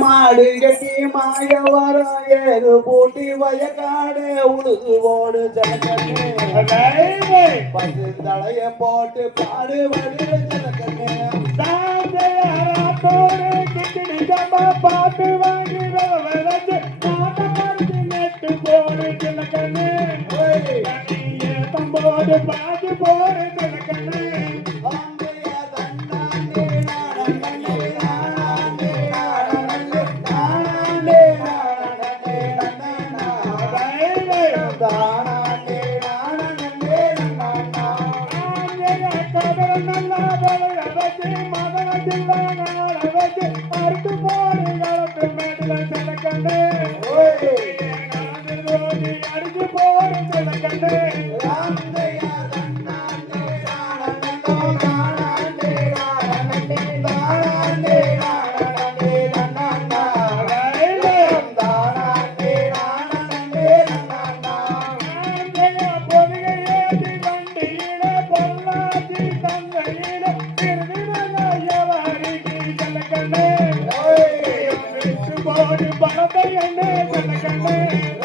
மாடு கட்டி மாய வரம் ஏறு போட்டி வயக்காடு உழுது ஓடு ஜலக்கண்ணே பசு தலைய போட்டு பாடுபடு ஜலக்கண்ணே பாட்டு வாங்கி நெட்டு போடு ஜலக்கண்ணே தம்போடு பாட்டு போடு ஜலக்கண்ணே அறுத்து போடு காலத்து மேடல ஜலக்கண்ணே அடிச்சு போடு ஜலக்கண்ணே பணத்தை என்ன ஜலக்கண்ணே